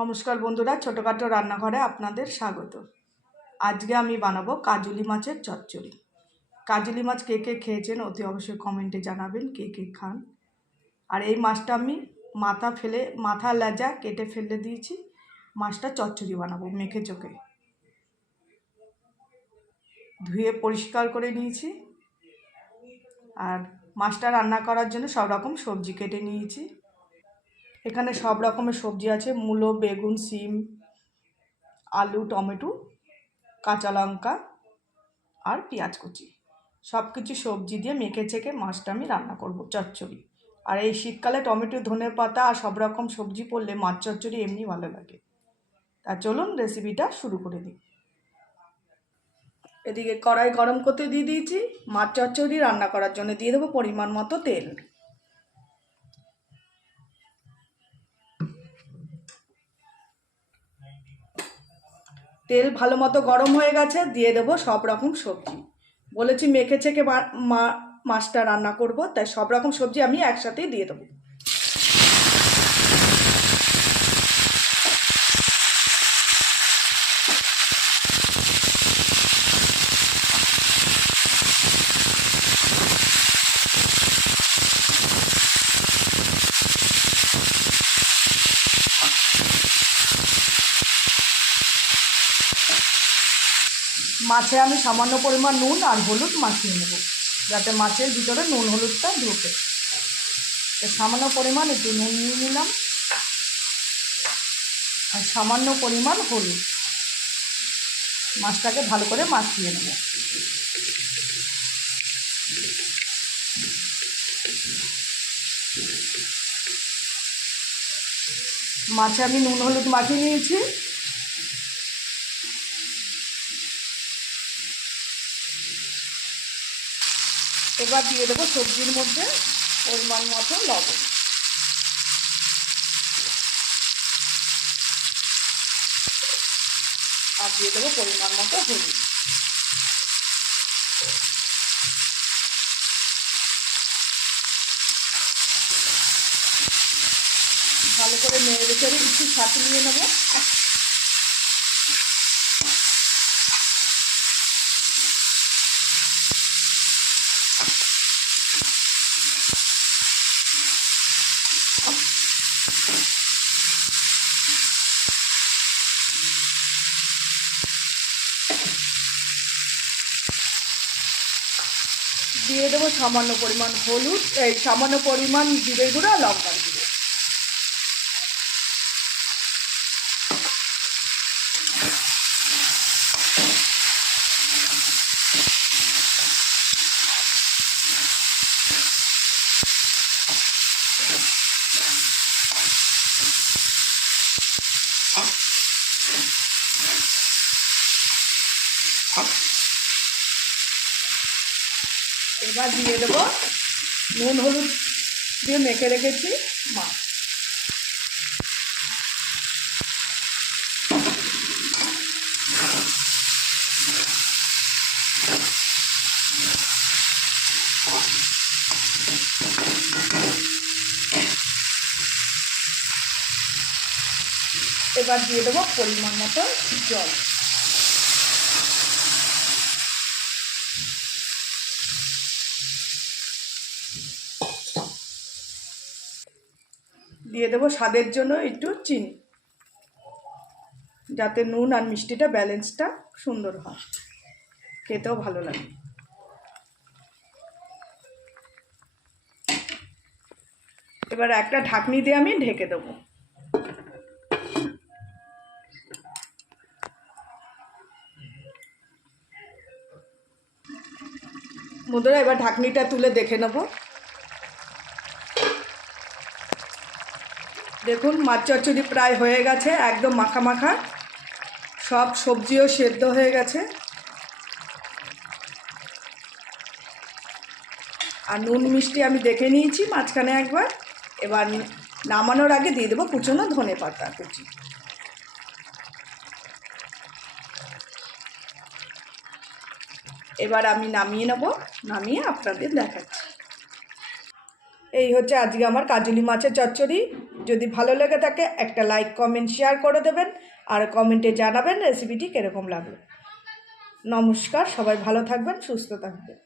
নমস্কার বন্ধুরা, ছোটোখাটো রান্নাঘরে আপনাদের স্বাগত। আজকে আমি বানাবো কাজুলি মাছের চচ্চড়ি। কাজুলি মাছ কে কে খেয়েছেন অতি অবশ্যই কমেন্টে জানাবেন কে কে খান। আর এই মাছটা আমি মাথা লেজা কেটে ফেলে দিয়েছি। মাছটা চচ্চড়ি বানাবো মেখে চোখে। ধুয়ে পরিষ্কার করে নিয়েছি। আর মাছটা রান্না করার জন্য সব রকম সবজি কেটে নিয়েছি। এখানে সব রকমের সবজি আছে: মূলো, বেগুন, সিম, আলু, টমেটো, কাঁচা লঙ্কা আর পেঁয়াজ কুচি। সব কিছু সবজি দিয়ে মেখে চেখে মাছটা আমি রান্না করব চচ্চড়ি। আর এই শীতকালে টমেটো, ধনে পাতা আর সব রকম সবজি পড়লে মাছ চচ্চড়ি এমনি ভালো লাগে। তা চলুন রেসিপিটা শুরু করে দিই। এদিকে কড়াই গরম করতে দিয়ে দিয়েছি। মাছ চচ্চড়ি রান্না করার জন্য দিয়ে দেবো পরিমাণ মতো তেল। তেল ভালো মতো গরম হয়ে গেছে, দিয়ে দেবো সব রকম সবজি। বলেছি মেখে চেখে মাছটা রান্না করব, তাই সব রকম সবজি আমি একসাথেই দিয়ে দেবো। মাছে আমি সামান্য পরিমাণ নুন আর হলুদ মাখিয়ে নেব, যাতে মাছের ভিতরে নুন হলুদটা ঢোকে। সামান্য পরিমাণ একটু নুন নিয়ে নিলাম আর সামান্য পরিমাণ হলুদ। মাছটাকে ভালো করে মাখিয়ে নেব। মাছে আমি নুন হলুদ মাখিয়ে নিয়েছি। এবার দিয়ে দেবো সবজির মধ্যে পরিমাণ মতো লবণ। আর দিয়ে দেবো পরিমাণ মতো হলুদ। ভালো করে নেড়ে চেড়ে একটু সাথে নিয়ে নেবো। দিয়ে দেবো সামান্য পরিমাণ হলুদ, সামান্য পরিমাণ জিরে গুঁড়ো আর লঙ্কার গুঁড়ো। এবার দিয়ে দেবো নুন হলুদ দিয়ে মেখে রেখেছি মাছ। এবার দিয়ে দেবো পরিমাণ মতো জল। দিয়ে দেবো স্বাদের জন্য একটু চিনি, যাতে নুন আর মিষ্টিটা ব্যালেন্সটা সুন্দর হয়, খেতেও ভালো লাগে। এবার একটা ঢাকনি দিয়ে আমি ঢেকে দেবো। বন্ধুরা, এবার ঢাকনিটা তুলে দেখে নেব। দেখুন মাছ চচ্চড়ি প্রায় হয়ে গেছে, একদম মাখা মাখা, সব সবজিও সেদ্ধ হয়ে গেছে। আর নুন মিষ্টি আমি দেখে নিয়েছি মাঝখানে একবার। এবার নামানোর আগে দিয়ে দেবো কুচনো ধনে পাতা কুচি। এবার আমি নামিয়ে নেব, নামিয়ে আপনাদের দেখাচ্ছি। এই হচ্ছে আজকে আমার কাজলি মাছের চচ্চড়ি। যদি ভালো লেগে থাকে একটা লাইক কমেন্ট শেয়ার করে দেবেন, আর কমেন্টে জানাবেন রেসিপিটি কীরকম লাগলো। নমস্কার, সবাই ভালো থাকবেন, সুস্থ থাকবেন।